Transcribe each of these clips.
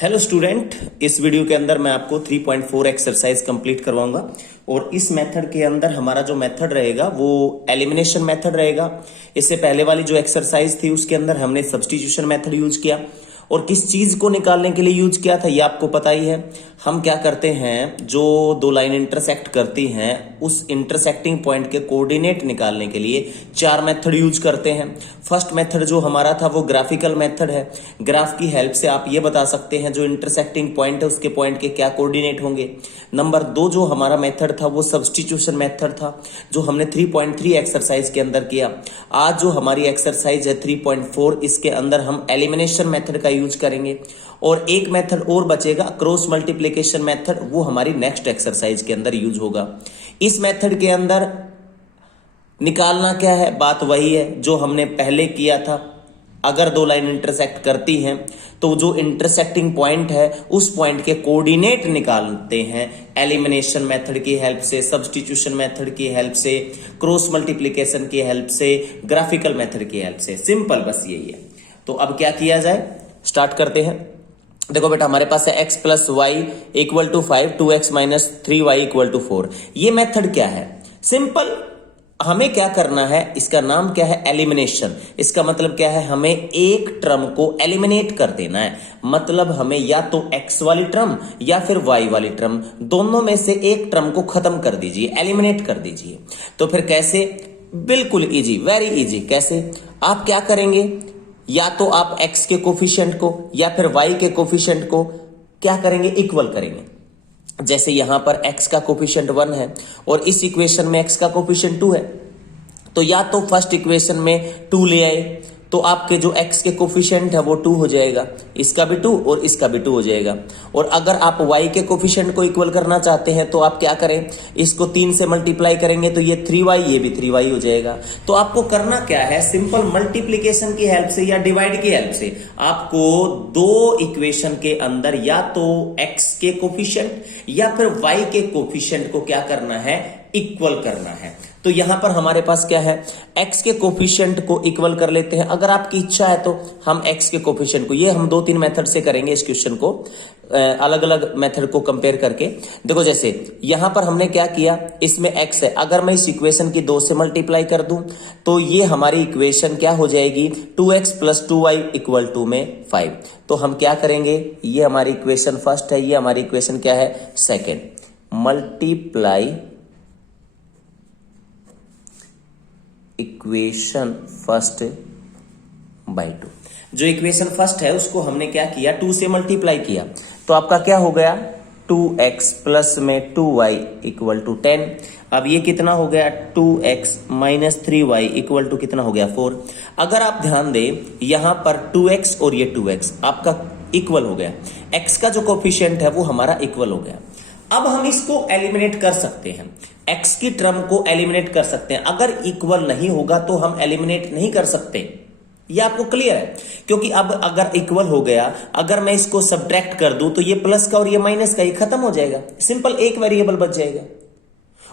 Hello student, इस video के अंदर मैं आपको 3.4 एक्सरसाइज कंप्लीट करवाऊंगा और इस मेथड के अंदर हमारा जो मेथड रहेगा वो एलिमिनेशन मेथड रहेगा। इससे पहले वाली जो एक्सरसाइज थी उसके अंदर हमने सब्स्टिट्यूशन मेथड यूज किया और किस चीज को निकालने के लिए यूज किया था ये आपको पता ही है। हम क्या करते हैं, जो दो लाइन इंटरसेक्ट करती हैं उस इंटरसेक्टिंग पॉइंट के कोऑर्डिनेट निकालने के लिए चार मेथड यूज करते हैं। फर्स्ट मेथड जो हमारा था वो ग्राफिकल मेथड है। ग्राफ की हेल्प से आप ये बता सकते हैं जो इंटरसेक्टिंग पॉइंट है उसके पॉइंट के क्या कोऑर्डिनेट होंगे। नंबर 2 जो हमारा मेथड था वो सब्स्टिट्यूशन मेथड था जो हमने 3.3 एक्सरसाइज के अंदर किया। आज जो हमारी एक्सरसाइज है 3.4, इसके अंदर हम एलिमिनेशन मेथड का यूज करेंगे और एक मेथड और बचेगा क्रॉस मल्टीप्लिकेशन मेथड, वो हमारी नेक्स्ट एक्सरसाइज के अंदर यूज होगा। इस मेथड के अंदर निकालना क्या है, बात वही है जो हमने पहले किया था। अगर दो लाइन इंटरसेक्ट करती हैं तो जो इंटरसेक्टिंग पॉइंट है उस पॉइंट के कोऑर्डिनेट निकालते हैं एलिमिनेशन मेथड की हेल्प से, सब्स्टिट्यूशन मेथड की हेल्प से, क्रॉस मल्टीप्लिकेशन की हेल्प से, ग्राफिकल मेथड की हेल्प से। सिंपल, बस यही है। तो अब क्या किया जाए, स्टार्ट करते हैं। देखो बेटा, हमारे पास है x plus y equal to 5, 2x minus 3y equal to 4। ये मेथड क्या है, सिंपल। हमें क्या करना है, इसका नाम क्या है, एलिमिनेशन। इसका मतलब क्या है, हमें एक टर्म को एलिमिनेट कर देना है। मतलब हमें या तो x वाली टर्म या फिर y वाली टर्म, दोनों में से एक टर्म को खत्म कर दीजिए, एलिमिनेट कर दीजिए। तो फिर कैसे, बिल्कुल इजी, वेरी इजी। कैसे, आप क्या करेंगे, या तो आप x के कोफिशिएंट को या फिर y के कोफिशिएंट को क्या करेंगे, इक्वल करेंगे। जैसे यहां पर x का कोफिशिएंट 1 है और इस इक्वेशन में x का कोफिशिएंट 2 है, तो या तो फर्स्ट इक्वेशन में 2 ले आए तो आपके जो x के कोफिशिएंट है वो 2 हो जाएगा, इसका भी 2 और इसका भी 2 हो जाएगा। और अगर आप y के कोफिशिएंट को इक्वल करना चाहते हैं तो आप क्या करें, इसको 3 से मल्टीप्लाई करेंगे तो ये 3y, ये भी 3y हो जाएगा। तो आपको करना क्या है, सिंपल मल्टीप्लीकेशन की हेल्प से या डिवाइड की हेल्प से आपको दो इक्वेशन के अंदर या तो x के कोफिशिएंट या फिर y के कोफिशिएंट को क्या करना है, इक्वल करना है। तो यहां पर हमारे पास क्या है, x के कोफिशिएंट को इक्वल कर लेते हैं। अगर आपकी इच्छा है तो हम x के कोफिशिएंट को, ये हम 2-3 मेथड से करेंगे इस क्वेश्चन को, अलग अलग मेथड को कंपेयर करके। देखो जैसे यहां पर हमने क्या किया, इसमें x है, अगर मैं इस इक्वेशन की 2 से मल्टीप्लाई कर दूं तो ये हमारी इक्वेशन क्या हो जाएगी, 2x plus 2y equal to में 5। तो हम क्या करेंगे, ये हमारी इक्वेशन फर्स्ट है, ये हमारी इक्वेशन क्या है, second. Multiply equation first by 2। जो इक्वेशन फर्स्ट है उसको हमने क्या किया, 2 से मल्टीप्लाई किया तो आपका क्या हो गया, 2x प्लस में 2y इक्वल टू 10। अब ये कितना हो गया, 2x minus 3y equal to कितना हो गया, 4। अगर आप ध्यान दें यहां पर 2x और ये 2x आपका इक्वल हो गया, x का जो कोफिशिएंट है वो हमारा इक्वल हो गया। अब हम इसको एलिमिनेट कर सकते हैं, x की टर्म को एलिमिनेट कर सकते हैं। अगर इक्वल नहीं होगा तो हम एलिमिनेट नहीं कर सकते, ये आपको क्लियर है। क्योंकि अब अगर इक्वल हो गया, अगर मैं इसको सब्ट्रैक्ट कर दूं तो ये प्लस का और ये माइनस का, ये खत्म हो जाएगा। सिंपल, एक वेरिएबल बच जाएगा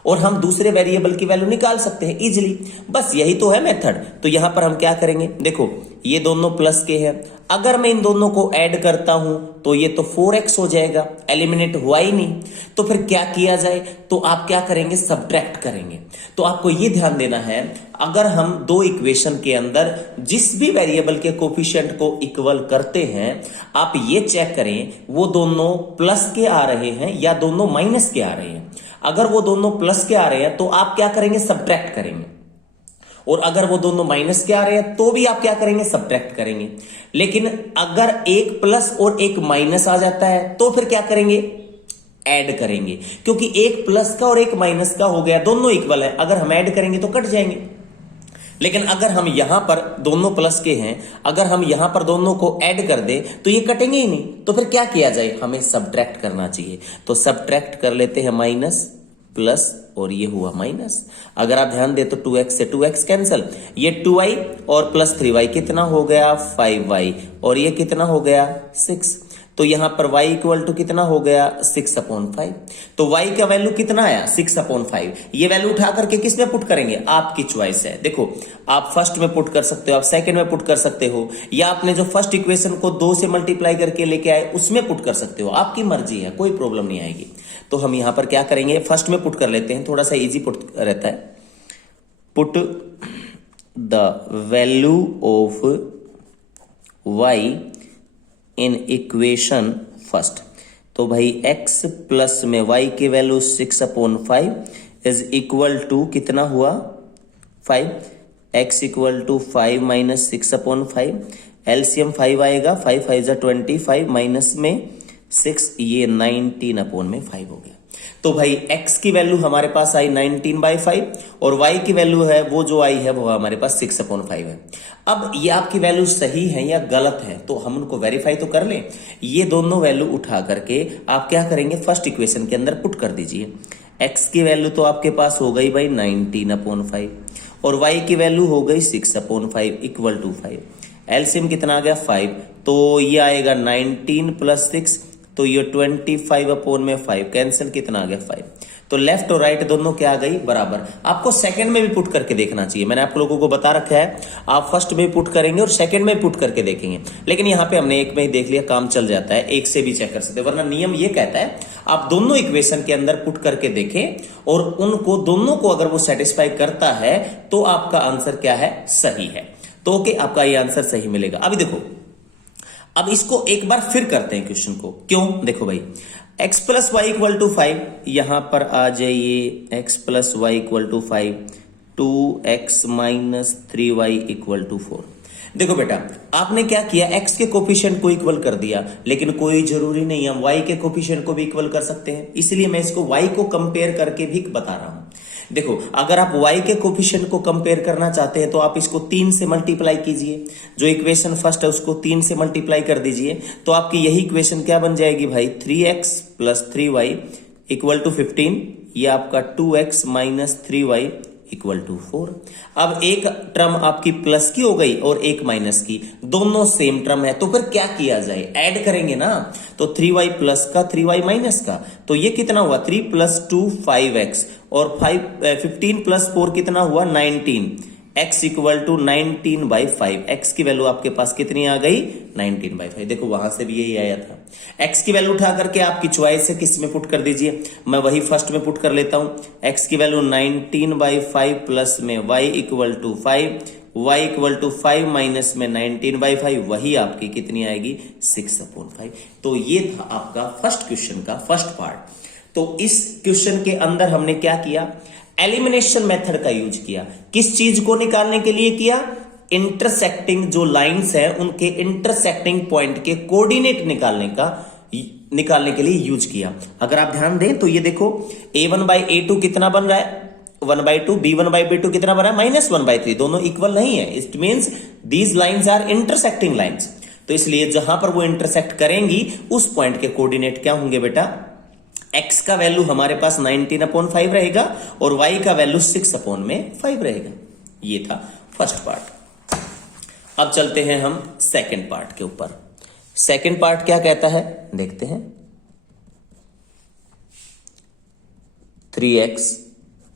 और हम दूसरे वेरिएबल की वैल्यू निकाल सकते हैं इजीली। बस यही तो है मेथड। तो यहां पर हम क्या करेंगे, देखो ये दोनों प्लस के हैं, अगर मैं इन दोनों को ऐड करता हूं तो ये तो 4x हो जाएगा, एलिमिनेट हुआ ही नहीं। तो फिर क्या किया जाए, तो आप क्या करेंगे, सब्ट्रैक्ट करेंगे। तो आपको ये ध्यान देना है, अगर हम दो इक्वेशन के अंदर जिस भी वेरिएबल के कोफिशिएंट को इक्वल करते हैं, आप ये चेक करें वो दोनों प्लस के आ रहे हैं या दोनों माइनस के आ रहे हैं। अगर वो दोनों प्लस के आ रहे हैं तो आप क्या करेंगे, सब्ट्रैक्ट करेंगे। और अगर वो दोनों माइनस के आ रहे हैं तो भी आप क्या करेंगे, सब्ट्रैक्ट करेंगे। लेकिन अगर एक प्लस और एक माइनस आ जाता है तो फिर क्या करेंगे, ऐड करेंगे। क्योंकि एक प्लस का और एक माइनस का हो गया, दोनों इक्वल है, अगर हम ऐड करेंगे तो कट जाएंगे। लेकिन अगर हम यहां पर दोनों प्लस के हैं, अगर हम यहां पर दोनों को ऐड कर दे तो ये कटेंगे ही नहीं। तो फिर क्या किया जाए, हमें सब्ट्रैक्ट करना चाहिए। तो सब्ट्रैक्ट कर लेते हैं, माइनस प्लस और ये हुआ माइनस। अगर आप ध्यान दे तो 2x से 2x कैंसिल, ये 2y और प्लस 3y कितना हो गया, 5y, और ये कितना हो गया, 6। तो यहां पर y इक्वल टू कितना हो गया 6/5। तो y का वैल्यू कितना आया 6/5। ये वैल्यू उठा करके किस में पुट करेंगे, आपकी चॉइस है। देखो आप फर्स्ट में पुट कर सकते हो, आप सेकंड में पुट कर सकते हो, या आपने जो फर्स्ट इक्वेशन को 2 से मल्टीप्लाई करके लेके आए उसमें पुट कर सकते हो, आपकी मर्जी है, कोई प्रॉब्लम नहीं आएगी। तो हम यहां पर क्या करेंगे, फर्स्ट में पुट कर लेते हैं, थोड़ा सा इजी पुट रहता है। Put the value of y in equation first. तो भाई x प्लस में y की वैल्यू 6/5 इज इक्वल टू कितना हुआ 5। x equal to 5 minus 6/5, LCM 5 आएगा, 5 5 25 माइनस में 6, ये 19/5 हो गया। तो भाई x की वैल्यू हमारे पास आई 19/5 और y की वैल्यू है वो जो आई है वो हमारे पास 6/5 है। अब ये आपकी वैल्यू सही है या गलत है तो हम उनको वेरीफाई तो कर लें। ये दोनों वैल्यू उठा करके आप क्या करेंगे, फर्स्ट इक्वेशन के अंदर पुट कर दीजिए। x की वैल्यू तो आपके पास हो गई भाई 19/5 और y की वैल्यू हो गई 6/5 इक्वल टू 5। एलसीएम कितना आ गया 5, तो ये आएगा 19 प्लस 6, तो ये 25/5 कैंसिल, कितना आ गया 5। तो लेफ्ट और राइट दोनों क्या आ गई बराबर। आपको सेकंड में भी पुट करके देखना चाहिए, मैंने आप लोगों को बता रखा है आप फर्स्ट में पुट करेंगे और सेकंड में पुट करके देखेंगे, लेकिन यहाँ पे हमने एक में ही देख लिया, काम चल जाता है, एक से भी चेक कर सकते हैं। वरना नियम ये कहता है आप दोनों इक्वेशन के अंदर पुट करके देखें और उनको दोनों को अगर वो सेटिस्फाई करता है तो आपका आंसर क्या है, सही है। तो ओके, आपका ये आंसर सही मिलेगा। अभी देखो, अब इसको एक बार फिर करते हैं क्वेश्चन को। क्यों, देखो भाई x plus y equal to 5, यहां पर आ जाइए x plus y equal to 5, 2x minus 3y equal to 4। देखो बेटा आपने क्या किया, x के कोफिशिएंट को इक्वल कर दिया, लेकिन कोई जरूरी नहीं, हम y के कोफिशिएंट को भी इक्वल कर सकते हैं, इसलिए मैं इसको y को कंपेयर करके भी बता रहा हूं। देखो अगर आप y के कोफिशिएंट को कंपेयर करना चाहते हैं तो आप इसको 3 से मल्टीप्लाई कीजिए, जो इक्वेशन फर्स्ट है उसको 3 से मल्टीप्लाई कर दीजिए, तो आपकी यही इक्वेशन क्या बन जाएगी भाई, 3x plus 3y equal to 15, ये आपका 2x minus 3y equal to 4। अब एक टर्म आपकी प्लस की हो गई और एक माइनस की, दोनों सेम टर्म है, तो फिर क्या किया जाए, ऐड करेंगे ना। तो 3y प्लस का 3y माइनस का, तो ये कितना हुआ 3 प्लस 2 5x और 15 प्लस 4 कितना हुआ 19, x इक्वल टू 19/5। x की वैल्यू आपके पास कितनी आ गई 19/5। देखो वहां से भी यही आया था। x की वैल्यू उठा करके आपकी चॉइस है किस में पुट कर दीजिए, मैं वही फर्स्ट में पुट कर लेता हूं। x की वैल्यू 19/5 प्लस में y equal to 5, y equal to 5 minus में 19/5, वही आपकी कितनी आएगी 6/5। तो ये था आपका फर्स्ट क्वेश्चन का फर्स्ट पार्ट। तो इस क्वेश्चन के अंदर हमने क्या किया, एलिमिनेशन मेथड का यूज किया। किस चीज को निकालने के लिए किया, इंटरसेक्टिंग जो लाइंस है उनके इंटरसेक्टिंग पॉइंट के कोऑर्डिनेट निकालने के लिए यूज किया। अगर आप ध्यान दें तो ये देखो a1/a2 कितना बन रहा है 1/2, b1/b2 कितना बन रहा है -1/3, दोनों इक्वल नहीं है। It means these lines are intersecting lines. तो इसलिए जहां पर वो इंटरसेक्ट करेंगी उस पॉइंट के कोऑर्डिनेट क्या होंगे बेटा, x का वैल्यू हमारे पास 19/5 रहेगा और y का वैल्यू 6/5 रहेगा। ये था फर्स्ट पार्ट। अब चलते हैं हम सेकंड पार्ट के ऊपर। सेकंड पार्ट क्या कहता है देखते हैं। 3x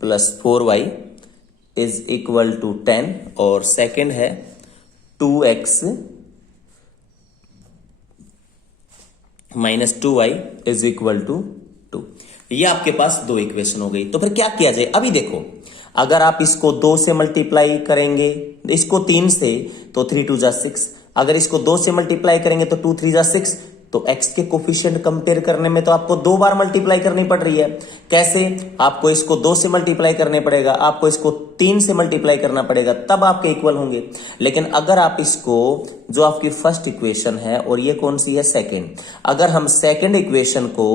plus 4y is equal to 10 और सेकंड है 2x minus 2y is equal to 2। ये आपके पास दो इक्वेशन हो गई। तो फिर क्या किया जाए, अभी देखो अगर आप इसको 2 से मल्टीप्लाई करेंगे, इसको 3 से तो 3 2 जा 6, अगर इसको 2 से मल्टीप्लाई करेंगे तो 2 3 जा 6, तो x के कोफिशिएंट कंपेयर करने में तो आपको 2 बार मल्टीप्लाई करनी पड़ रही है। कैसे, आपको इसको 2 से मल्टीप्लाई करने पड़ेगा, आपको इसको 3 से मल्टीप्लाई करना पड़ेगा, तब आपके इक्वल होंगे। लेकिन अगर आप इसको जो आपकी फर्स्ट इक्वेशन है और ये कौन सी है सेकंड, अगर हम सेकंड इक्वेशन को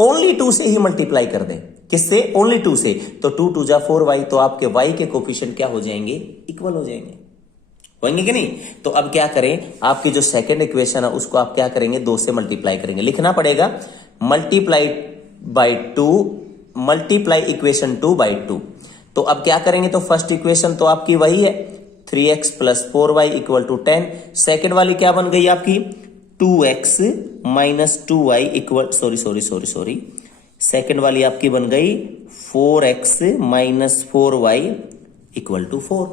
ओनली 2 से ही मल्टीप्लाई कर दें, किससे, ओनली 2 से, तो 2 2 जा 4y, तो आपके y के कोफिशिएंट क्या हो जाएंगे, इक्वल हो जाएंगे, होंगे कि नहीं। तो अब क्या करें, आपकी जो सेकंड इक्वेशन है उसको आप क्या करेंगे 2 से मल्टीप्लाई करेंगे, लिखना पड़ेगा मल्टीप्लाई बाय 2, मल्टीप्लाई इक्वेशन 2/2। तो अब क्या करेंगे, तो फर्स्ट इक्वेशन तो आपकी वही है 3x plus 4y equal to 10, second वाली क्या बन गई आपकी 2x minus 2y equal sorry second वाली आपकी बन गई 4x minus 4y equal to 4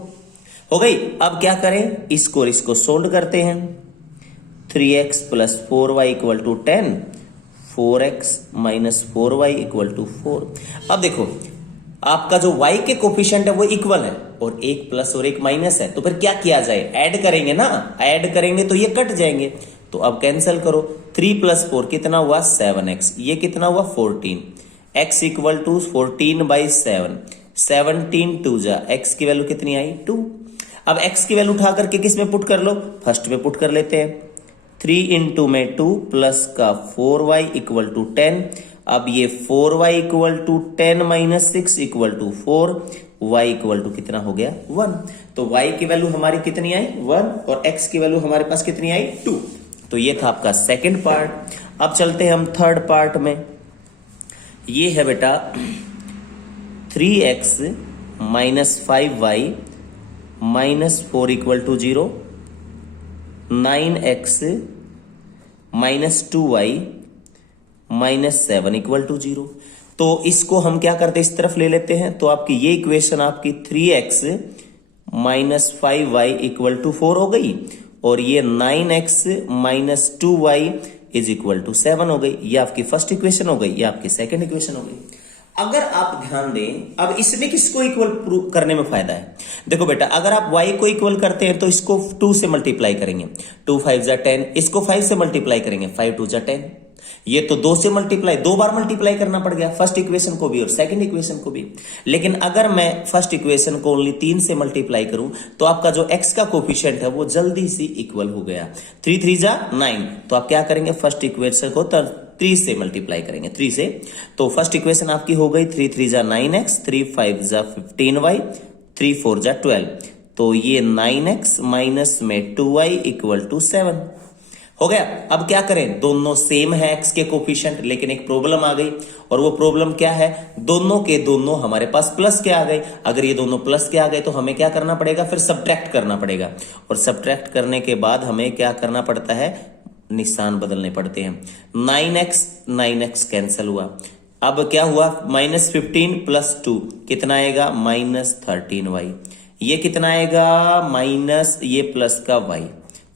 हो गई। अब क्या करें, इसको और इसको सोल्व करते हैं। 3x plus 4y equal to 10, 4x minus 4y equal to 4। अब देखो आपका जो y के कोफिशिएंट है वो इक्वल है और एक प्लस और एक माइनस है, तो फिर क्या किया जाए, ऐड करेंगे ना, ऐड करेंगे तो ये कट जाएंगे, तो अब कैंसिल करो। 3 प्लस 4 कितना हुआ 7x, ये कितना हुआ 14, x इक्वल टू 14/7, 17 2 जा, x की वैल्यू कितनी आई 2। अब x की वैल्यू उठा करके किस में पुट कर लो, फर्स्ट में पुट कर लेते हैं। 3 इंटू में 2 प्लस का 4y इक्वल टू 10। अब ये 4y equal to 10 minus 6 equal to 4, y equal to कितना हो गया 1। तो y की वैल्यू हमारी कितनी आई 1 और x की वैल्यू हमारे पास कितनी आई 2। तो ये था आपका सेकंड पार्ट। अब चलते हैं हम थर्ड पार्ट में। ये है बेटा 3x minus 5y minus 4 equal to 0, 9x minus 2y minus 7 equal to 0। तो इसको हम क्या करते हैं, इस तरफ ले लेते हैं, तो आपकी ये इक्वेशन आपकी 3x minus 5y equal to 4 हो गई और ये 9x minus 2y is equal to 7 हो गई। ये आपकी फर्स्ट इक्वेशन हो गई, ये आपकी सेकंड इक्वेशन हो गई। अगर आप ध्यान दें, अब इसमें किसको इक्वल प्रूव करने में फायदा है, देखो बेटा अगर आप y को इक्वल करते हैं तो इसको 2 से मल्टीप्लाई करेंगे, 2 5 जा 10, इसको 5 से मल्टीप्लाई करेंगे, 5 2 जा 10। ये तो 2 से मल्टीप्लाई, 2 बार मल्टीप्लाई करना पड़ गया फर्स्ट इक्वेशन को भी और सेकंड इक्वेशन को भी। लेकिन अगर मैं फर्स्ट इक्वेशन को ओनली 3 से मल्टीप्लाई करूं तो आपका जो x का कोफिशिएंट है वो जल्दी से इक्वल हो गया। 3 3 जा 9, तो आप क्या करेंगे, फर्स्ट इक्वेशन को 3 से मल्टीप्लाई करेंगे, 3 से। तो फर्स्ट इक्वेशन आपकी हो गई 3 3 जा 9x, 3 5 जा 15y, 3 4 जा 12। तो ये 9x माइनस में 2y इक्वल टू 7 हो गया। अब क्या करें, दोनों सेम है x के कोफिशिएंट, लेकिन एक प्रॉब्लम आ गई और वो प्रॉब्लम क्या है, दोनों के दोनों हमारे पास प्लस के आ गए। अगर ये दोनों प्लस के आ गए तो हमें क्या करना पड़ेगा, फिर सब्ट्रैक्ट करना पड़ेगा और सब्ट्रैक्ट करने के बाद हमें क्या करना पड़ता है, निशान बदलने पड़ते हैं। 9x कैंसिल हुआ। अब क्या हुआ, माइनस 15 प्लस 2 कितना आएगा, माइनस 13y। ये कितना आएगा, माइनस ये प्लस का y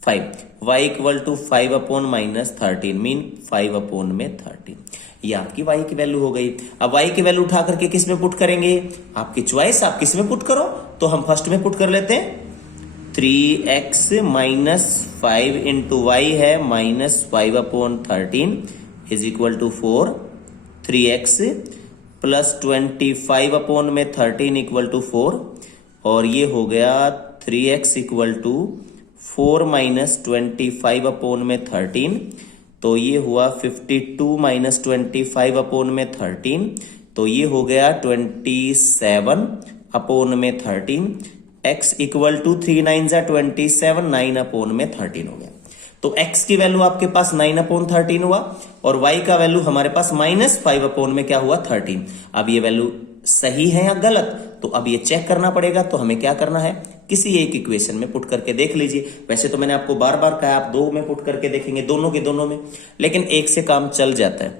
5, y equal to 5 upon minus 13 mean 5 upon में 13। ये आपकी y की वैल्यू हो गई। अब y की वैल्यू उठा करके किस में पुट करेंगे, आपकी चॉइस, आप किस में पुट करो, तो हम फर्स्ट में पुट कर लेते हैं। 3x माइनस 5 इंटू वाई है minus 5 upon 13 is equal to 4, 3x plus 25 upon में 13 इक्वल टू 4 और ये हो गया 3x equal to 4 minus 25 upon में 13, तो ये हुआ 52 माइनस 25 अपॉन में 13, तो ये हो गया 27 अपॉन में 13। x इक्वल टू 3 9 जा 27, 9 अपॉन में 13 हो गया। तो x की वैल्यू आपके पास 9 अपॉन 13 हुआ और y का वैल्यू हमारे पास माइनस 5 अपॉन में क्या हुआ 13। अब ये वैल्यू सही है या गलत, तो अब ये चेक करना पड़ेगा। तो हमें क्या करना है, किसी एक इक्वेशन में पुट करके देख लीजिए। वैसे तो मैंने आपको बार बार कहा आप 2 में पुट करके देखेंगे, दोनों के दोनों में, लेकिन एक से काम चल जाता है।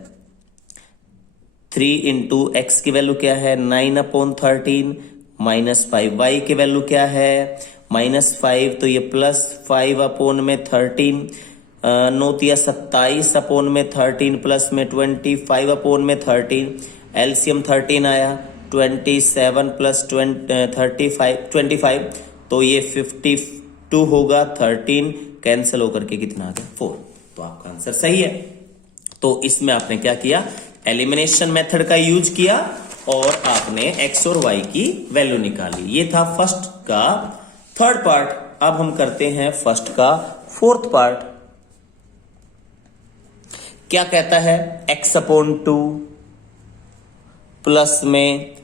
3 इंटू एक्स की वैल्यू क्या है 9 अपॉन 13 माइनस 5, वाई की वैल्यू क्या है माइनस 5, तो ये प्लस 5 अपॉन में 13, 9 तिया 27 अपॉन में 13 प्लस में 25 अपॉन में 13, एलसीएम 13 आया, 27 प्लस 25, तो ये 52 होगा, 13 कैंसिल होकर के कितना आ गया 4। तो आपका आंसर सही है। तो इसमें आपने क्या किया, एलिमिनेशन मेथड का यूज किया और आपने x और y की वैल्यू निकाली। ये था फर्स्ट का थर्ड पार्ट। अब हम करते हैं फर्स्ट का फोर्थ पार्ट। क्या कहता है, x अपॉन 2 प्लस में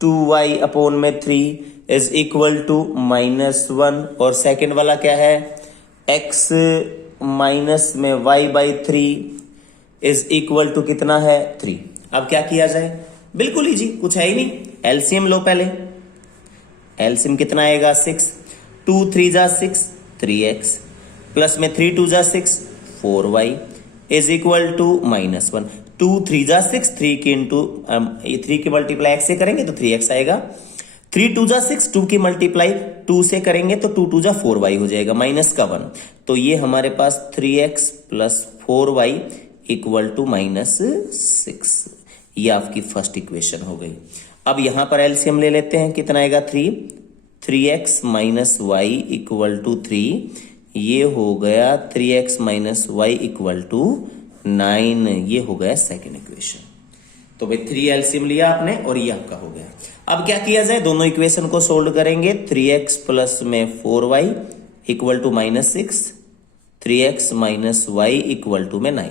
2y अपॉन में 3 इज इक्वल टू -1, और सेकेंड वाला क्या है, x माइनस में y by 3 is equal to कितना है 3। अब क्या किया जाए, बिल्कुल इजी, कुछ है ही नहीं, एलसीएम लो पहले। एलसीएम कितना आएगा 6, 2 3 जा 6, 3x प्लस में 3 2 जा 6 4y इज इक्वल टू -1। 2 3 जा 6, 3 की इंटू 3 की मल्टीप्लाई x से करेंगे तो 3x आएगा। 3 2 जा 6, 2 की मल्टीप्लाई 2 से करेंगे तो 2 2 जा 4y हो जाएगा, माइनस का 1। तो ये हमारे पास 3x plus 4y equal to -6। ये आपकी फर्स्ट इक्वेशन हो गई। अब यहां पर एलसीएम ले लेते हैं, कितना आएगा 3x minus y equal to 3। ये हो गया 3x minus y equal to 9। ये हो गया सेकेंड इक्वेशन। तो भाई 3 एलसीएम लिया आपने और ये आपका हो गया। अब क्या किया जाए, दोनों इक्वेशन को सोल्व करेंगे। 3x प्लस में 4y equal to -6, 3x minus y equal to में 9।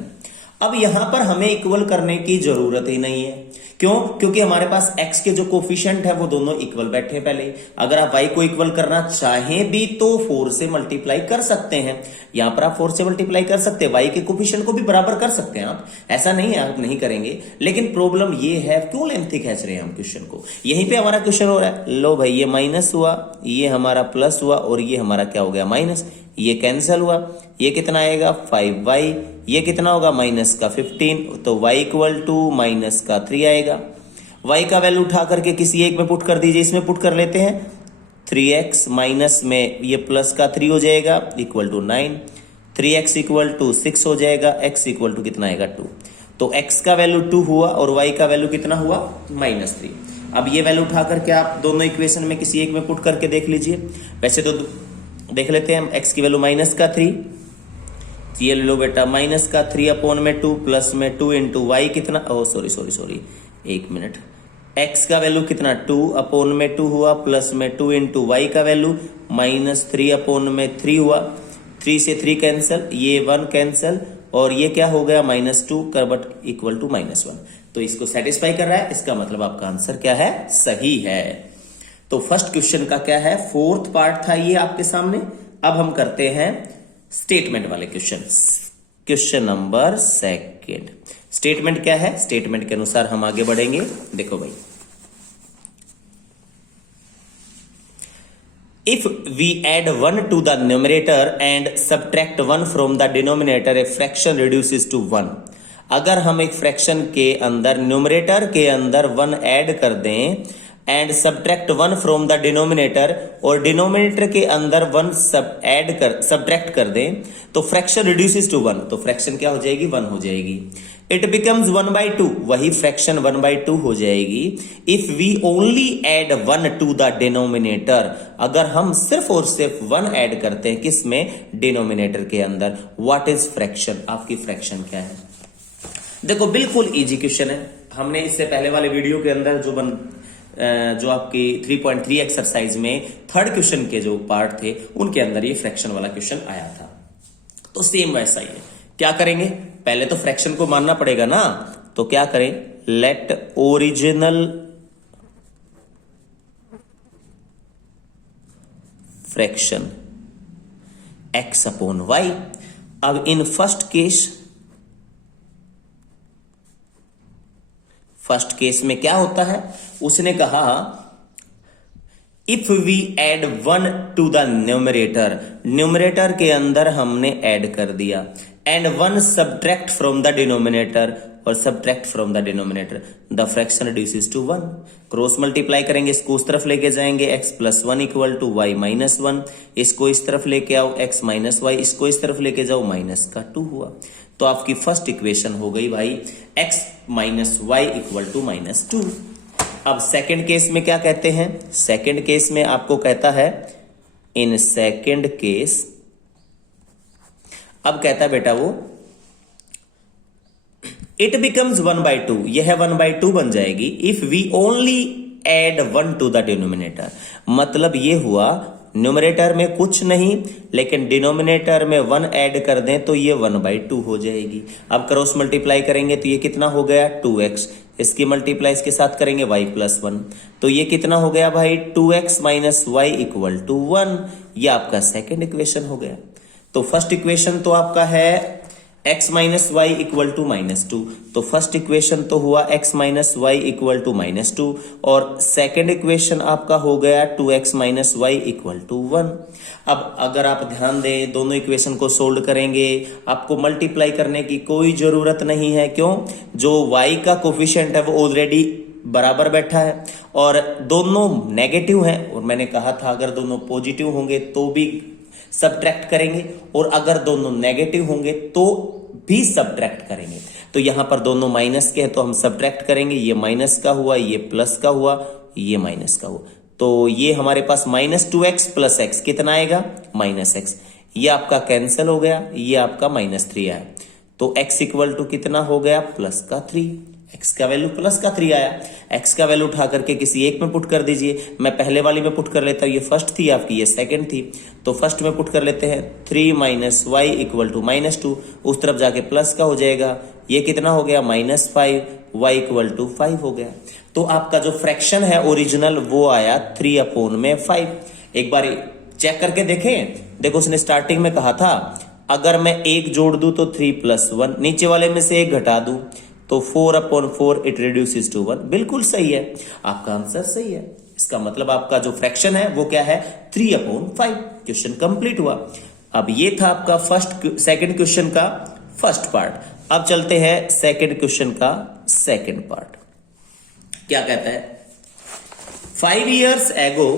अब यहां पर हमें इक्वल करने की जरूरत ही नहीं है। क्यों? क्योंकि हमारे पास x के जो कोफिशिएंट है वो दोनों इक्वल बैठे पहले। अगर आप y को इक्वल करना चाहें भी तो 4 से मल्टीप्लाई कर सकते हैं। यहां पर आप 4 से मल्टीप्लाई कर सकते हैं, y के कोफिशिएंट को भी बराबर कर सकते हैं आप, ऐसा नहीं है आप नहीं करेंगे। लेकिन प्रॉब्लम ये है, क्यों लेंथी खींच रहे हैं हम क्वेश्चन को। यहीं पे हमारा क्वेश्चन हो रहा है, लो भाई ये माइनस हुआ, ये हमारा प्लस हुआ और ये हमारा क्या हो गया माइनस। ये कैंसिल हुआ, ये कितना आएगा 5y, ये कितना होगा माइनस का 15, तो y इक्वल टू माइनस का 3 आएगा। y का वैल्यू उठा करके किसी एक में पुट कर दीजिए, इसमें पुट कर लेते हैं। 3x माइनस में ये प्लस का 3 हो जाएगा equal to 9, 3x equal to 6 हो जाएगा, x इक्वल टू कितना आएगा 2। तो x का वैल्यू 2 हुआ और y का वैल्यू कितना हुआ -3। अब ये वैल्यू उठा करके आप दोनों इक्वेशन में किसी एक में पुट करके देख लीजिए। वैसे तो देख लेते हैं हम, x की वैल्यू -3, ये ले लो बेटा -3 अपॉन में 2 प्लस में 2 इंटू वाई कितना, सॉरी 1 मिनट, x का वैल्यू कितना 2 अपॉन में 2 हुआ प्लस में 2 इंटू वाई का वैल्यू -3 अपॉन में 3 हुआ। 3 से 3 कैंसिल, ये 1 कैंसिल और ये क्या हो गया -2 कर बट इक्वल टू -1। तो इसको सेटिस्फाई कर रहा है, इसका मतलब आपका आंसर क्या है, सही है। तो फर्स्ट क्वेश्चन का क्या है, फोर्थ पार्ट था ये आपके सामने। अब हम करते हैं स्टेटमेंट वाले क्वेश्चन नंबर सेकंड। स्टेटमेंट क्या है, स्टेटमेंट के अनुसार हम आगे बढ़ेंगे। देखो भाई, if we add 1 to the numerator and subtract 1 from the denominator a fraction reduces to 1। अगर हम एक फ्रैक्शन के अंदर न्यूमरेटर के अंदर 1 ऐड कर दें and subtract 1 from the denominator, और डिनोमिनेटर के अंदर 1 सब्ट्रैक्ट कर दें तो फ्रैक्शन रिड्यूसेस टू 1। तो फ्रैक्शन क्या हो जाएगी, 1 हो जाएगी। इट बिकम्स 1/2, वही फ्रैक्शन 1/2 हो जाएगी। If we only add 1 to the denominator, अगर हम सिर्फ और सिर्फ 1 ऐड करते हैं किसमें, डिनोमिनेटर के अंदर, व्हाट इज फ्रैक्शन, आपकी फ्रैक्शन क्या है। देखो बिल्कुल इजी क्वेश्चन है। हमने इससे पहले वाले वीडियो के अंदर जो आपकी 3.3 एक्सरसाइज में थर्ड क्वेश्चन के जो पार्ट थे उनके अंदर ये फ्रैक्शन वाला क्वेश्चन आया था। तो सेम वैसा ही है। क्या करेंगे, पहले तो फ्रैक्शन को मानना पड़ेगा ना, तो क्या करें, let original fraction x upon y। अब इन फर्स्ट केस में क्या होता है, उसने कहा if we add 1 to the numerator, numerator के अंदर हमने ऐड कर दिया, and 1 subtract from the denominator, और subtract from the denominator, the fraction reduces to 1। Cross multiply करेंगे, इसको उस तरफ लेके जाएंगे, x plus 1 equal to y minus 1, इसको इस तरफ लेके आओ x माइनस वाई, इसको इस तरफ लेके जाओ माइनस का 2 हुआ। तो आपकी फर्स्ट इक्वेशन हो गई भाई x minus y equal to -2। अब सेकंड केस में क्या कहते हैं, सेकंड केस में आपको कहता है इन सेकंड केस, अब कहता है बेटा वो इट बिकम्स 1/2, यह 1/2 बन जाएगी if we only add 1 to the denominator. मतलब ये हुआ न्यूमरेटर में कुछ नहीं, लेकिन डिनोमिनेटर में 1 ऐड कर दें तो ये 1/2 हो जाएगी। अब क्रॉस मल्टीप्लाई करेंगे तो ये कितना हो गया 2x, इसकी मल्टीप्लाई इसके साथ करेंगे y प्लस 1, तो ये कितना हो गया भाई 2x minus y equal to 1। ये आपका सेकेंड इक्वेशन हो गया। तो फर्स्ट इक्वेशन तो आपका है x minus y equal to -2। तो फर्स्ट इक्वेशन तो हुआ x minus y equal to -2 और सेकेंड इक्वेशन आपका हो गया 2x minus y equal to 1। अब अगर आप ध्यान दें, दोनों इक्वेशन को सोल्व करेंगे, आपको मल्टीप्लाई करने की कोई जरूरत नहीं है। क्यों? जो y का कोफिशिएंट है वो ऑलरेडी बराबर बैठा है और दोनों नेगेटिव हैं। और मैंने कहा था अगर दोनों पॉजिटिव होंगे तो भी सब्ट्रैक्ट करेंगे और अगर दोनों नेगेटिव होंगे तो भी सब्ट्रैक्ट करेंगे। तो यहां पर दोनों माइनस के हैं तो हम सब्ट्रैक्ट करेंगे। ये माइनस का हुआ, ये प्लस का हुआ, ये माइनस का हुआ। तो ये हमारे पास -2x प्लस x कितना आएगा? -x। ये आपका कैंसिल हो गया, ये आपका -3 आया। तो x इक्वल टू कितना हो गया? +3। x का वैल्यू +3 आया। x का वैल्यू उठा करके किसी एक में पुट कर दीजिए। मैं पहले वाली में पुट कर लेता हूं, ये फर्स्ट थी आपकी, ये सेकंड थी। तो फर्स्ट में पुट कर लेते हैं 3 माइनस वाई इक्वल टू -2। उस तरफ जाके प्लस का हो जाएगा, ये कितना हो गया? -5, y इक्वल टू 5 हो गया। तो आपका जो फ्रैक्शन है ओरिजिनल वो आया 3/5। एक बार चेक करके देखें। देखो उसने स्टार्टिंग में कहा था अगर मैं 1 जोड़ दूं तो 3 + 1, नीचे वाले में से 1 घटा दूं तो 4/4 इट रिड्यूसेस टू 1। बिल्कुल सही है, आपका आंसर सही है। इसका मतलब आपका जो फ्रैक्शन है वो क्या है? 3/5। क्वेश्चन कंप्लीट हुआ। अब ये था आपका सेकंड क्वेश्चन का फर्स्ट पार्ट। अब चलते हैं सेकंड क्वेश्चन का सेकंड पार्ट। क्या कहता है? 5 years ago,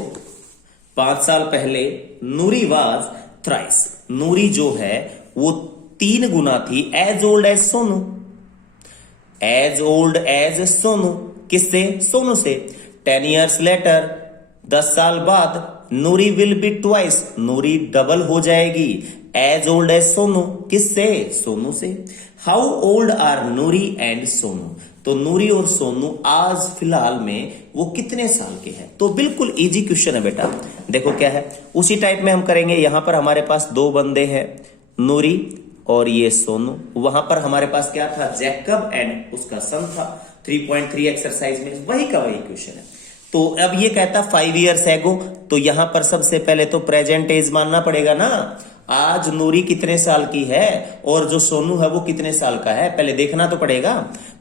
5 साल पहले, नूरी वाज थ्राइस। नूरी जो है वो 3 गुना थी as old as Sonu. As old as Sonu, किससे? सोनू से। 10 years later, 10 साल बाद, Noori will be twice, Noori double हो जाएगी एज ओल्ड एज सोनू, किससे? सोनू से। How old are Noori and Sonu? तो नूरी और सोनू आज फिलहाल में वो कितने साल के हैं? तो बिल्कुल इजी क्वेश्चन है बेटा। देखो क्या है, उसी टाइप में हम करेंगे। यहां पर हमारे पास 2 बंदे हैं, नूरी और ये सोनू। वहां पर हमारे पास क्या था? जैकब एंड उसका सन था। 3.3 एक्सरसाइज में वही का वही क्वेश्चन है। तो अब ये कहता 5 years ago, तो यहां पर सबसे पहले तो प्रेजेंट एज मानना पड़ेगा ना। आज नूरी कितने साल की है और जो सोनू है वो कितने साल का है, पहले देखना तो पड़ेगा।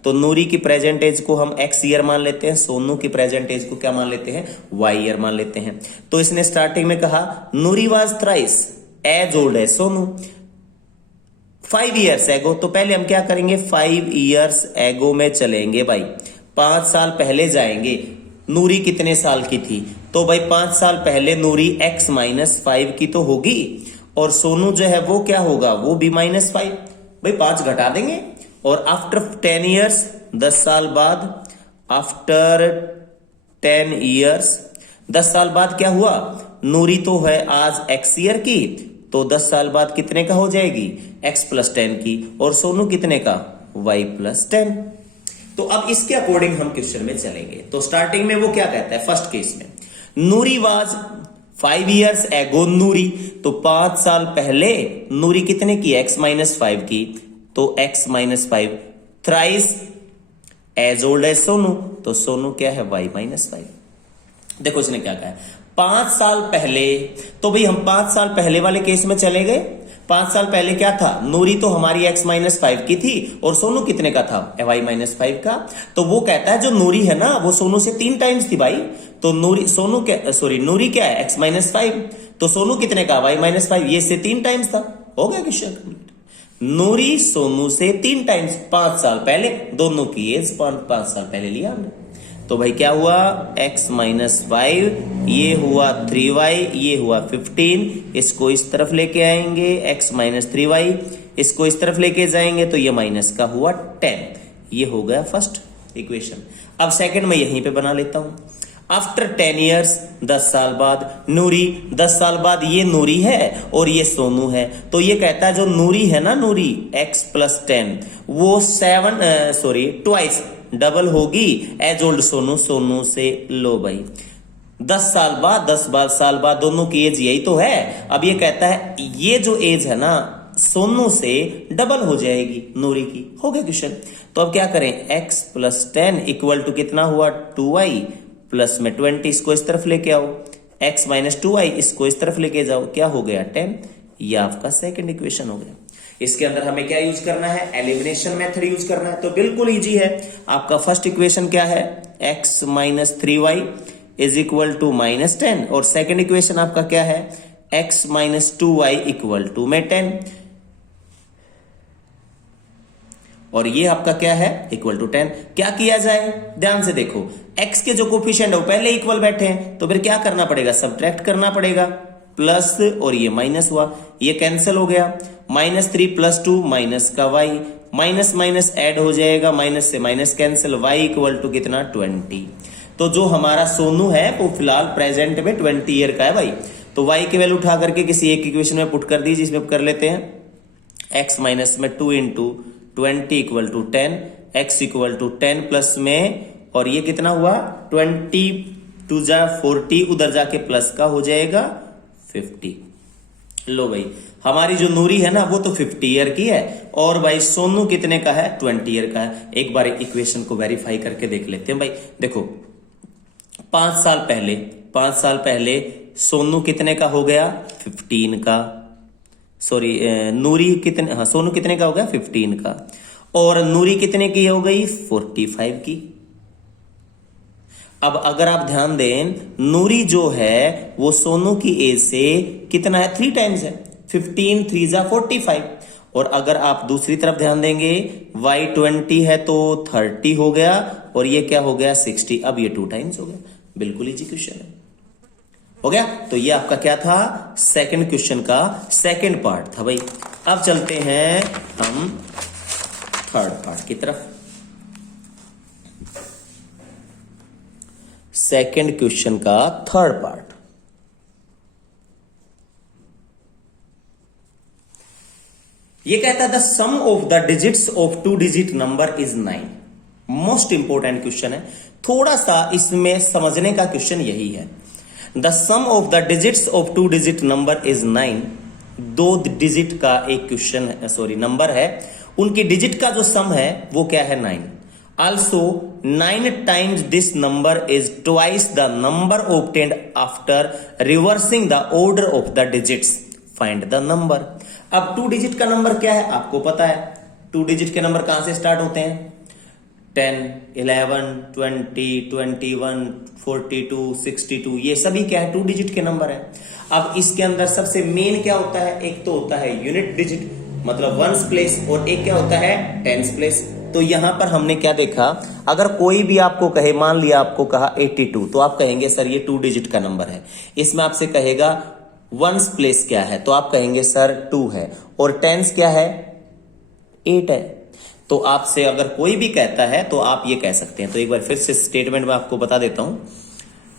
तो नूरी की प्रेजेंट एज को हम x ईयर मान लेते हैं, सोनू की प्रेजेंट एज को क्या मान लेते हैं? y ईयर मान लेते हैं। तो इसने स्टार्टिंग में कहा Noori was thrice as old as Sonu 5 years ago। तो पहले हम क्या करेंगे? 5 years ago में चलेंगे भाई, 5 साल पहले जाएंगे। नूरी कितने साल की थी? तो भाई 5 साल पहले नूरी x - 5 की तो होगी और सोनू जो है वो क्या होगा? वो भी -5। भाई 5 घटा देंगे और आफ्टर 10 years, 10 साल बाद, आफ्टर 10 years, 10 साल बाद क्या हुआ? नूरी तो है आज x ईयर की, तो 10 साल बाद कितने का हो जाएगी? x + 10 की। और सोनू कितने का? y + 10। तो अब इसके अकॉर्डिंग हम क्वेश्चन में चलेंगे। तो स्टार्टिंग में वो क्या कहता है? फर्स्ट केस में नूरी वाज 5 years ago नूरी, तो 5 साल पहले नूरी कितने की? x - 5 की। तो x - 5 thrice as old as Sonu, तो सोनू क्या है? y - 5। देखो इसने क्या कहा है? 5 साल पहले, तो भाई हम 5 साल पहले वाले केस में चले गए। 5 साल पहले क्या था? नूरी तो हमारी x - 5 की थी और सोनू कितने का था? y - 5 का। तो वो कहता है जो नूरी है ना वो सोनू से 3 टाइम्स थी भाई। तो नूरी सोनू क्या सॉरी नूरी क्या है? x - 5। तो सोनू कितने का? y - 5। ये से 3 टाइम्स था। हो गया क्वेश्चन कंप्लीट। नूरी सोनू से 3 टाइम्स 5 साल पहले, दोनों की एज 5 साल पहले लिया हमने। तो भाई क्या हुआ? x - 5, ये हुआ 3y, ये हुआ 15। इसको इस तरफ लेके आएंगे, x - 3y, इसको इस तरफ लेके जाएंगे तो ये माइनस का हुआ 10। ये हो गया फर्स्ट इक्वेशन। अब सेकंड में यहीं पे बना लेता हूं। आफ्टर 10 years, 10 साल बाद, नूरी 10 साल बाद, ये नूरी है और ये सोनू है। तो ये कहता है जो नूरी है ना, नूरी x + 10 वो 2 डबल होगी एज ओल्ड सोनू, सोनू से लो भाई। 10 साल बाद, 10 साल बाद दोनों की एज यही तो है। अब ये कहता है ये जो एज है ना सोनू से डबल हो जाएगी नूरी की। हो गया क्वेश्चन। तो अब क्या करें? x + 10 इक्वल टू कितना हुआ? 2y प्लस में 20, इसको इस तरफ लेके आओ, x - 2y इसको इस तरफ लेके जाओ, क्या हो गया? 10। ये आपका सेकंड इक्वेशन हो गया। इसके अंदर हमें क्या यूज करना है, एलिमिनेशन मेथड यूज करना है। तो बिल्कुल इजी है। आपका फर्स्ट इक्वेशन क्या है, x minus 3y is equal to minus 10, और सेकेंड इक्वेशन आपका क्या है, x minus 2y equal to में 10, और ये आपका क्या है, इक्वल टू 10। क्या किया जाए, ध्यान से देखो, x के जो कोफिशिएंट है वो पहले इक्वल बैठे हैं, तो फिर क्या करना पड़ेगा, सब्ट्रैक्ट करना पड़ेगा, प्लस और ये माइनस हुआ, ये कैंसिल हो गया, -3 + 2 माइनस का y, माइनस माइनस ऐड हो जाएगा, माइनस से minus cancel, y equal to कितना, 20। तो जो हमारा सोनू है वो फिलहाल प्रेजेंट में 20 ईयर का है भाई। तो y की वैल्यू उठा करके किसी एक इक्वेशन में पुट कर दीजिए, इसमें कर लेते हैं x माइनस में 2 × 20 equal to 10, x equal to 10 plus में, और ये कितना हुआ, 20 2 जा 40, उधर जाके प्लस का हो जाएगा 50। लो भाई, हमारी जो नूरी है ना वो तो 50 ईयर की है, और भाई सोनू कितने का है, 20 ईयर का है। एक बार इक्वेशन को वेरीफाई करके देख लेते हैं भाई। देखो 5 साल पहले सोनू कितने का हो गया, 15 का, सॉरी नूरी कितने, हाँ सोनू कितने का हो गया, 15 का, और नूरी कितने की हो गई, 45 की। अब अगर आप ध्यान दें, नूरी जो है वो सोनू की एज से कितना है, 3 टाइम्स है, 15 3 जा 45। और अगर आप दूसरी तरफ ध्यान देंगे, y 20 है तो 30 हो गया, और ये क्या हो गया, 60। अब ये 2 टाइम्स हो गया। बिल्कुल इजी क्वेश्चन है, हो गया। तो ये आपका क्या था, सेकंड क्वेश्चन का सेकंड पार्ट था भाई। अब चलते हैं हम थर्ड पार्ट की तरफ। सेकंड क्वेश्चन का थर्ड पार्ट, ये कहता है the sum of the digits of 2 digit number is 9। Most important question है, थोड़ा सा इसमें समझने का क्वेश्चन यही है। The sum of the digits of 2 digit number is 9। 2 digit का एक क्वेश्चन है, सॉरी नंबर है, उनकी डिजिट का जो सम है वो क्या है, 9। Also 9 times this number is twice the number obtained after reversing the order of the digits. Find the number. अब 2 डिजिट का नंबर क्या है आपको पता है। 2 डिजिट के नंबर कहां से स्टार्ट होते हैं, 10 11 20 21 42 62, ये सभी क्या है, 2 डिजिट के नंबर है। अब इसके अंदर सबसे मेन क्या होता है, एक तो होता है यूनिट डिजिट मतलब वंस प्लेस, और एक क्या होता है, टेंस प्लेस। तो यहां पर हमने क्या देखा, अगर कोई भी आपको कहे, मान लिया आपको कहा 82, तो आप कहेंगे सर ये 2 डिजिट का नंबर है। इसमें आपसे कहेगा वंस प्लेस क्या है, तो आप कहेंगे सर 2 है, और टेंस क्या है, 8 है। तो आपसे अगर कोई भी कहता है तो आप ये कह सकते हैं। तो एक बार फिर से स्टेटमेंट में आपको बता देता हूं,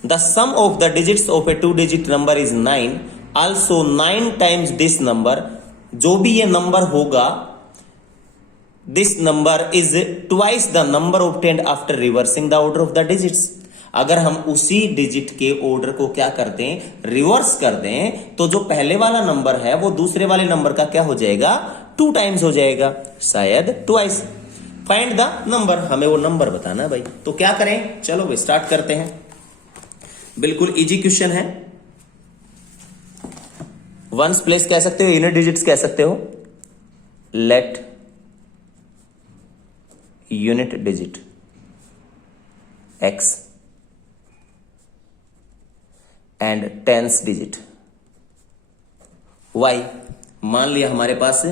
the sum of the digits of a 2 digit number is 9, also 9 times this number, जो भी ये नंबर होगा, this number is twice the number obtained after reversing the order of the digits. अगर हम उसी डिजिट के ऑर्डर को क्या कर दें, रिवर्स कर दें, तो जो पहले वाला नंबर है वो दूसरे वाले नंबर का क्या हो जाएगा, 2 टाइम्स हो जाएगा, शायद ट्वाइस। फाइंड द नंबर, हमें वो नंबर बताना है भाई। तो क्या करें, चलो भाई स्टार्ट करते हैं। बिल्कुल इजी क्वेश्चन है। वंस प्लेस कह सकते हो, यूनिट डिजिट्स कह सकते हो। Let unit digit x and tens digit y। मान लिया हमारे पास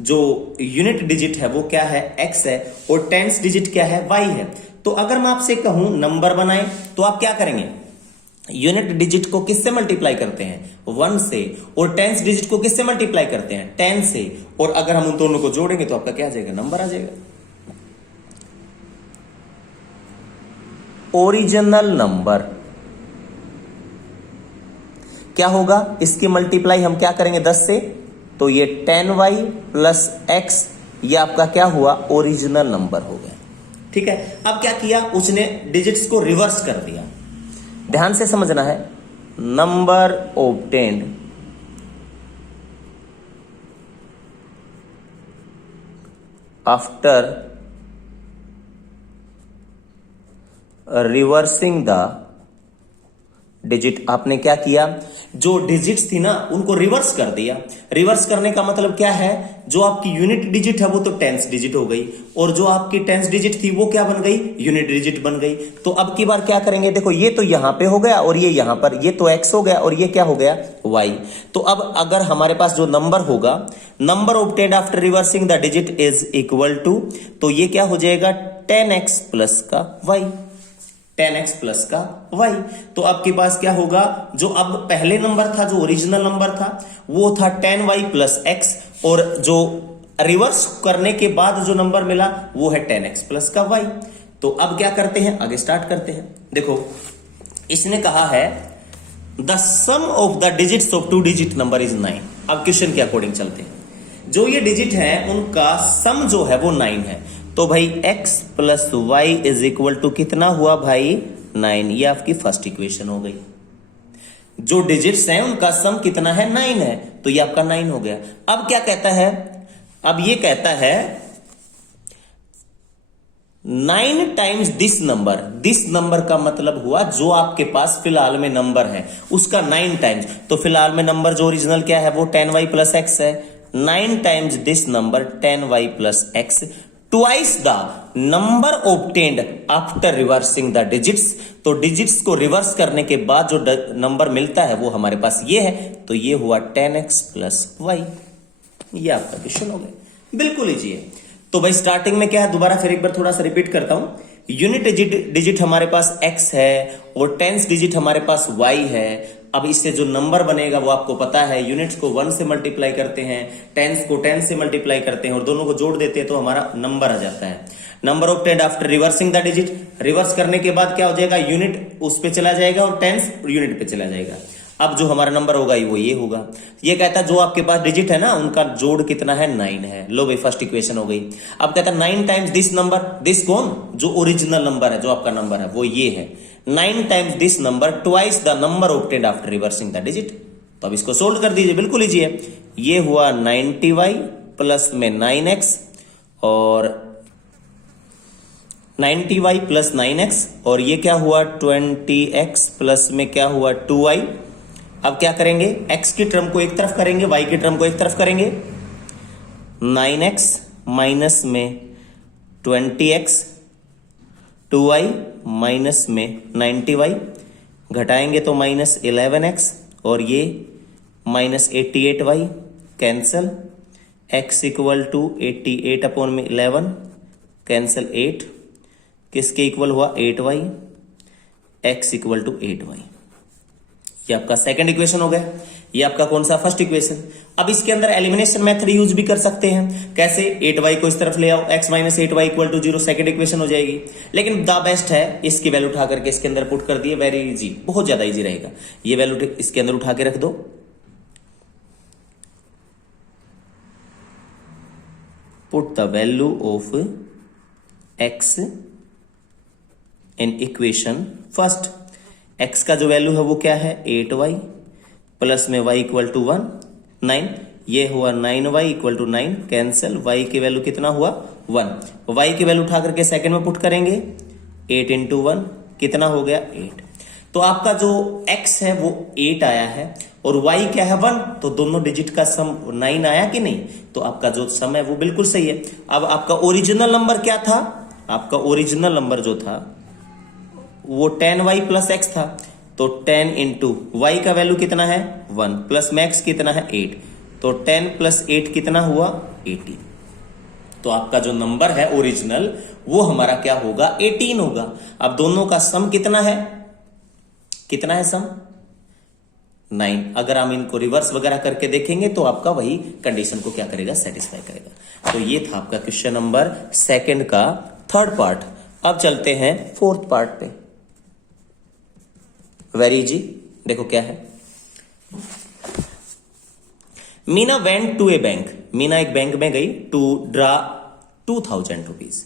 जो यूनिट डिजिट है वो क्या है, x है, और टेंस डिजिट क्या है, y है। तो अगर मैं आपसे कहूं नंबर बनाएं, तो आप क्या करेंगे, यूनिट डिजिट को किससे मल्टीप्लाई करते हैं, 1 से, और टेंस डिजिट को किससे मल्टीप्लाई करते हैं, 10 से, और अगर हम उन दोनों को जोड़ेंगे तो आपका क्या आ जाएगा, नंबर आ जाएगा। ओरिजिनल नंबर क्या होगा, इसकी मल्टीप्लाई हम क्या करेंगे 10 से, तो ये 10y प्लस x, ये आपका क्या हुआ, ओरिजिनल नंबर हो गया। ठीक है, अब क्या किया, उसने डिजिट्स को रिवर्स कर दिया। ध्यान से समझना है, number obtained after reversing the digit आपने क्या किया, जो डिजिट्स थी ना उनको रिवर्स कर दिया। रिवर्स करने का मतलब क्या है, जो आपकी यूनिट डिजिट है वो तो टेंस डिजिट हो गई, और जो आपकी टेंस डिजिट थी वो क्या बन गई, यूनिट डिजिट बन गई। तो अब की बार क्या करेंगे, देखो ये तो यहां पे हो गया और ये यहां पर, ये तो x हो गया और ये क्या हो गया, y। तो अब अगर हमारे पास जो नंबर होगा, number obtained after reversing the digit is equal to, तो ये क्या हो जाएगा 10x प्लस का y, 10x प्लस का y। तो आपके पास क्या होगा, जो अब पहले नंबर था, जो ओरिजिनल नंबर था वो था 10y प्लस x, और जो रिवर्स करने के बाद जो नंबर मिला वो है 10x प्लस का y। तो अब क्या करते हैं, आगे स्टार्ट करते हैं। देखो इसने कहा है the sum of the digits of two digit number is 9। अब क्वेश्चन के अकॉर्डिंग चलते हैं, जो ये डिजिट है उनका सम जो है वो 9 है। तो भाई x plus y is equal to कितना हुआ भाई 9, ये आपकी फर्स्ट इक्वेशन हो गई। जो डिजिट्स हैं उनका सम कितना है 9 है, तो ये आपका 9 हो गया। अब क्या कहता है, अब ये कहता है 9 times this number. This number का मतलब हुआ जो आपके पास फिलहाल में नंबर है उसका 9 टाइम्स। तो फिलहाल में नंबर जो ओरिजिनल क्या है वो 10y प्लस एक्स है। 9 times this number 10y plus x twice the number obtained after reversing the digits. तो डिजिट्स को रिवर्स करने के बाद जो नंबर मिलता है वो हमारे पास ये है, तो ये हुआ 10x प्लस वाई। ये आपका क्वेश्चन हो गया, बिल्कुल इजी है। तो भाई स्टार्टिंग में क्या है, दोबारा फिर एक बार थोड़ा सा रिपीट करता हूं। यूनिट डिजिट हमारे पास x है और टेंस डिजिट हमारे पास y है। अब इससे जो नंबर बनेगा वो आपको पता है, यूनिट्स को 1 से मल्टीप्लाई करते हैं, टेंस को 10 से मल्टीप्लाई करते हैं और दोनों को जोड़ देते हैं तो हमारा नंबर आ जाता है। Number obtained after reversing the digit, reverse करने के बाद क्या हो जाएगा, यूनिट उस पे चला जाएगा और टेंस यूनिट पे चला जाएगा। अब जो हमारा नंबर होगा वो ये होगा। ये कहता है जो आपके पास डिजिट है ना उनका जोड़ कितना है 9 है। लो भाई फर्स्ट इक्वेशन हो गई। अब कहता है 9 टाइम्स दिस नंबर, दिस कौन, जो ओरिजिनल नंबर है, जो आपका नंबर है वो ये है। 9 times this number twice the number obtained after reversing the digit. तो अब इसको सोल्व कर दीजिए, बिल्कुल इजी है। ये हुआ 90y प्लस में 9x और 90y प्लस 9x, और ये क्या हुआ 20x प्लस में क्या हुआ 2y। अब क्या करेंगे, x की टर्म को एक तरफ करेंगे, y की टर्म को एक तरफ करेंगे। 9x माइनस में 20x, 2y माइनस में 90y, घटाएंगे तो माइनस 11x, और ये minus 88y cancel. x equal to 88 upon में 11 कैंसल 8, किसके इक्वल हुआ 8y, x equal to 8y। ये आपका सेकंड इक्वेशन हो गया। ये आपका कौन सा, फर्स्ट इक्वेशन। अब इसके अंदर एलिमिनेशन मेथड यूज भी कर सकते हैं। कैसे, 8y को इस तरफ ले आओ, x minus 8y equal to 0, second equation हो जाएगी। लेकिन द बेस्ट है इसकी वैल्यू उठा करके इसके अंदर पुट कर दिए, वेरी इजी, बहुत ज्यादा इजी रहेगा। ये वैल्यू इसके अंदर उठा के रख दो, put the value of x in equation first. x का जो वैल्यू है वो क्या है 8y प्लस में y इक्वल टू 1 9, ये हुआ 9y equal to 9 cancel, y की वैल्यू कितना हुआ 1। y की वैल्यू उठा करके सेकंड में पुट करेंगे, 8 इंटू 1 कितना हो गया 8। तो आपका जो x है वो 8 आया है और y क्या है 1, तो दोनों डिजिट का सम 9 आया कि नहीं, तो आपका जो सम है वो बिल्कुल सही है। अब आपका ओरिजिनल नंबर क्या था, आपका ओरिजिनल नंबर जो था वो 10y प्लस एक्स था, तो 10 इंटू वाई का वैल्यू कितना है 1 प्लस मैक्स कितना है 8, तो 10 प्लस 8 कितना हुआ 18। तो आपका जो नंबर है ओरिजिनल वो हमारा क्या होगा 18 होगा। अब दोनों का सम कितना है, कितना है सम 9। अगर हम इनको रिवर्स वगैरह करके देखेंगे तो आपका वही कंडीशन को क्या करेगा, सेटिस्फाई करेगा। तो ये था आपका क्वेश्चन नंबर सेकंड का थर्ड पार्ट। अब चलते हैं फोर्थ पार्ट पे, वेरी इजी। देखो क्या है, Meena went to a bank. Meena एक बैंक में गई टू ड्रा 2000 रुपीज,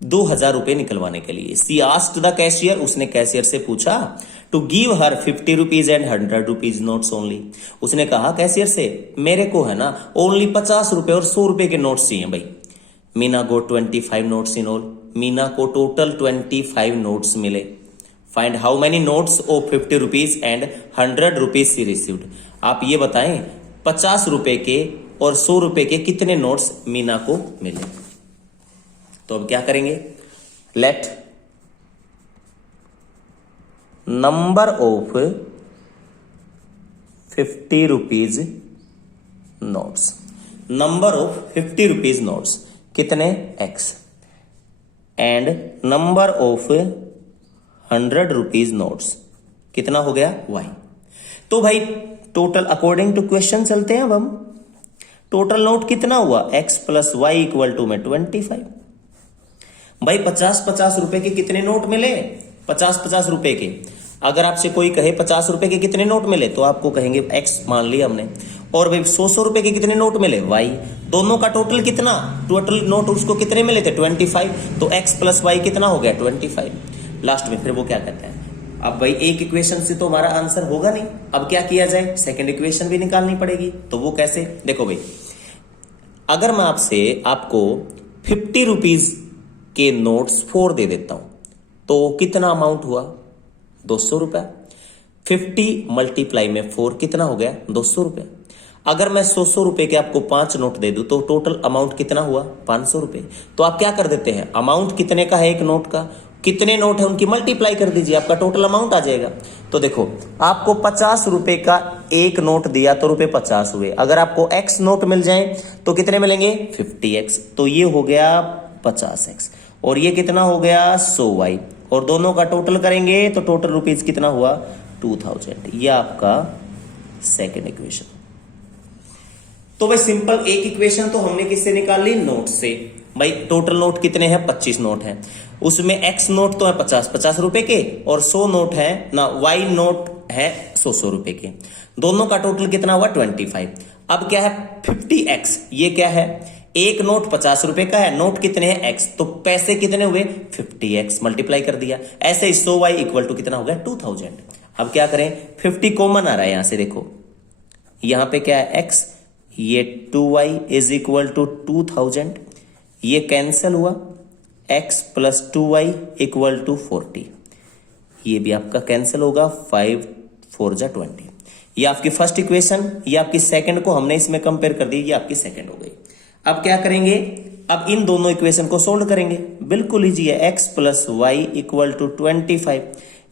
2000 रुपए निकलवाने के लिए। सी आस्क्ड द कैशियर, उसने कैशियर से पूछा to give her 50 rupees and 100 rupees notes only. उसने कहा कैशियर से मेरे को है ना ओनली 50 रुपए और 100 रुपए के नोट्स चाहिए भाई। Meena go 25 notes in all. Meena को टोटल 25 नोट्स मिले। Find how many notes of 50 rupees and 100 rupees she received. आप ये बताएं 50 रुपए के और 100 रुपए के कितने नोट्स मीना को मिले। तो अब क्या करेंगे, let number of 50 rupees notes, number of 50 rupees notes कितने x, and number of 100 rupees notes कितना हो गया y। तो भाई टोटल अकॉर्डिंग टू क्वेश्चन चलते हैं। अब हम टोटल नोट कितना हुआ x plus y equal to में 25। भाई 50-50 रुपए के कितने नोट मिले, 50-50 रुपए के। अगर आपसे कोई कहे 50 रुपए के कितने नोट मिले तो आपको कहेंगे x मान लिया हमने, और भाई 100 रुपए के कितने नोट मिले y। दोनों का टोटल कितना, टोटल नोट उसको कितने मिले थे 25, तो x प्लस वाई कितना हो गया 25। लास्ट में फिर वो क्या कहता है, अब भाई एक इक्वेशन से तो हमारा आंसर होगा नहीं, अब क्या किया जाए, सेकंड इक्वेशन भी निकालनी पड़ेगी। तो वो कैसे, देखो भाई अगर मैं आपको 50 रुपीज के नोट्स 4 दे देता हूं तो कितना अमाउंट हुआ 200 रुपए। 50 मल्टीप्लाई में 4 कितना हो गया 200 रुपए। अगर मैं 100 रुपए के आपको 5 नोट दे दूं तो टोटल अमाउंट कितना हुआ 500 रुपए। तो आप क्या कर देते हैं, अमाउंट कितने का है एक नोट का, कितने नोट है उनकी मल्टीप्लाई कर दीजिए, आपका टोटल अमाउंट आ जाएगा। तो देखो आपको 50 रुपए का एक नोट दिया तो रुपए 50 हुए। अगर आपको x नोट मिल जाए तो कितने मिलेंगे 50x, तो ये हो गया 50x और ये कितना हो गया 100y, और दोनों का टोटल करेंगे तो टोटल रुपीज कितना हुआ 2000। ये आपका सेकंड इक्वेशन। तो भाई सिंपल एक इक्वेशन तो हमने किससे निकाल ली, नोट से। भाई टोटल नोट कितने हैं 25 नोट हैं, उसमें x नोट तो है 50-50 रुपए के और 100 नोट है ना, y नोट है 100 रुपए के। दोनों का टोटल कितना हुआ 25। अब क्या है 50x, ये क्या है, एक नोट 50 रुपए का है, नोट कितने हैं x, तो पैसे कितने हुए 50x मल्टीप्लाई कर दिया। ऐसे 100y इक्वल टू कितना हो गया 2000। अब क्या करें, 50 कॉमन आ रहा है यहां से, देखो यहां पे क्या है x, ये 2y इज इक्वल टू 2000, ये कैंसल हुआ, x plus 2y equal to 40, ये भी आपका कैंसिल होगा, 5 4 जा 20। ये आपकी फर्स्ट इक्वेशन, ये आपकी सेकंड को हमने इसमें कंपेयर कर दी, ये आपकी सेकंड हो गई। अब क्या करेंगे, अब इन दोनों इक्वेशन को सोल्व करेंगे, बिल्कुल इजी है। x plus y equal to 25,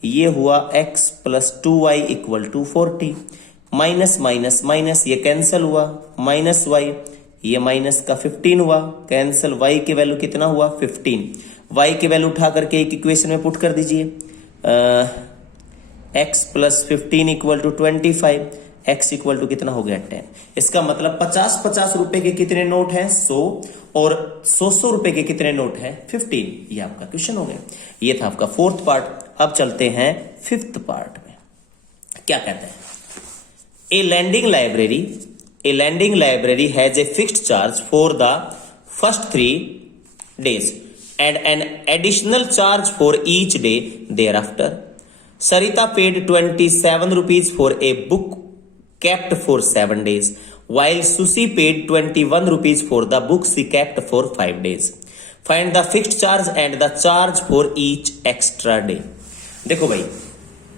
ये हुआ x plus 2y equal to 40, minus minus minus ये कैंसिल हुआ, माइनस y, ये माइनस का 15 हुआ, कैंसिल, y की वैल्यू कितना हुआ 15, y की वैल्यू उठा करके एक इक्वेशन में पुट कर दीजिए, x plus 15 equal to 25, x equal to कितना हो गया 10। इसका मतलब 50-50 रुपए के कितने नोट हैं 100, और 100 रुपए के कितने नोट हैं 15। ये आपका क्वेश्चन हो गया। ये था आपका फोर्थ पार्ट। अब चलते हैं फिफ्थ पार्ट में। क्या कहते हैं, a lending library has a fixed charge for the first 3 days and an additional charge for each day thereafter. Sarita paid 27 rupees for a book kept for 7 days, while Susi paid 21 rupees for the book she kept for 5 days. Find the fixed charge and the charge for each extra day. देखो भाई,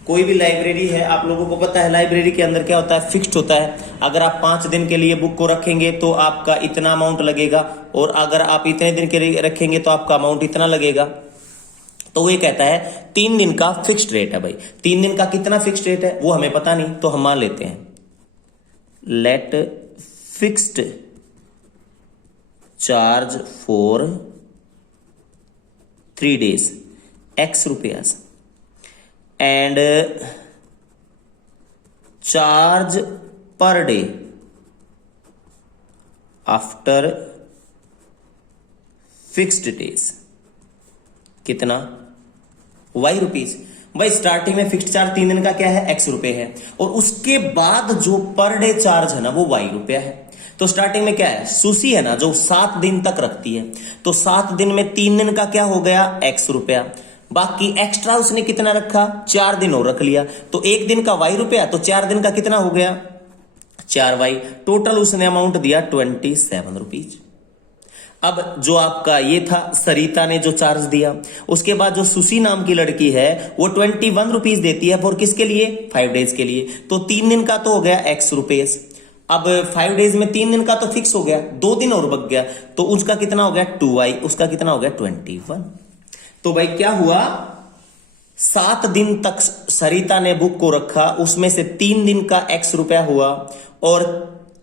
कोई भी library है, आप लोगों को पता है लाइब्रेरी के अंदर क्या होता है, फिक्स्ड होता है। अगर आप 5 दिन के लिए बुक को रखेंगे तो आपका इतना अमाउंट लगेगा, और अगर आप इतने दिन के लिए रखेंगे तो आपका अमाउंट इतना लगेगा। तो वो ये कहता है 3 दिन का फिक्स्ड रेट है। भाई 3 दिन का कितना फिक्स्ड रेट है वो हमें पता नहीं, तो हम मान लेते हैं let fixed charge for 3 days x rupees and charge per day after fixed days कितना y रुपीज। भाई स्टार्टिंग में फिक्स्ड चार्ज 3 दिन का क्या है x रुपए है, और उसके बाद जो पर डे चार्ज है ना वो y रुपया है। तो स्टार्टिंग में क्या है, सुसी है ना जो 7 दिन तक रखती है, तो 7 दिन में 3 दिन का क्या हो गया x रुपया, बाकी एक्स्ट्रा उसने कितना रखा 4 दिन और रख लिया, तो 1 दिन का y रुपया, तो 4 दिन का कितना हो गया 4y, टोटल उसने अमाउंट दिया 27 रुपीज। अब जो आपका ये था, सरिता ने जो चार्ज दिया, उसके बाद जो सुशी नाम की लड़की है वो 21 रुपीज देती है, और किसके लिए? 5 डेज के लिए। तो 3 दिन का तो हो गया x रुपीज। अब 5 डेज में 3 दिन का तो फिक्स हो गया, 2 दिन और बच गया, तो उसका कितना हो गया? 2y, उसका कितना हो गया? 21। तो भाई क्या हुआ, 7 दिन तक सरिता ने बुक को रखा, उसमें से 3 दिन का x रुपया हुआ, और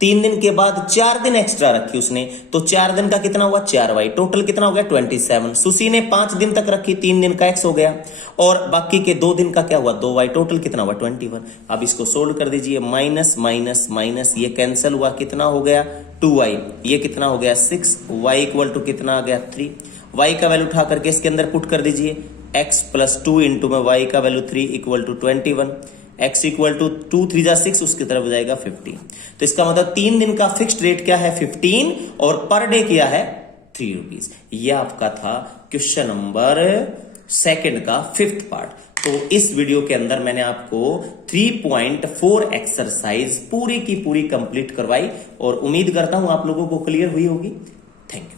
3 दिन के बाद 4 दिन एक्स्ट्रा रखी उसने, तो 4 दिन का कितना हुआ? 4y, टोटल कितना हो गया? 27। सुशी ने 5 दिन तक रखी, 3 दिन का x हो गया, और बाकी के 2 दिन का क्या हुआ? 2y, टोटल कितना हुआ? 21। अब इसको सोल्व कर दीजिए, माइनस माइनस माइनस ये कैंसिल हुआ, कितना हो गया? 2y, ये कितना हो गया? 6, y इक्वल टू कितना आ गया? 3। y का वैल्यू उठा करके इसके अंदर पुट कर दीजिए, x प्लस 2 इंटू में y का value 3 equal to 21, x equal to 2 3 जा 6, उसकी तरफ जाएगा 15। तो इसका मतलब 3 दिन का फिक्स्ड रेट क्या है? 15, और पर डे क्या है? 3 रुपीज। यह आपका था क्वेश्चन नंबर 2 का 5th पार्ट। तो इस वीडियो के अंदर मैंने आपको 3.4 एक्सरसाइज पूरी की पूरी कंप्लीट करवाई, और उम्मीद करता हूं आप लोगों को क्लियर हुई होगी। Thank you.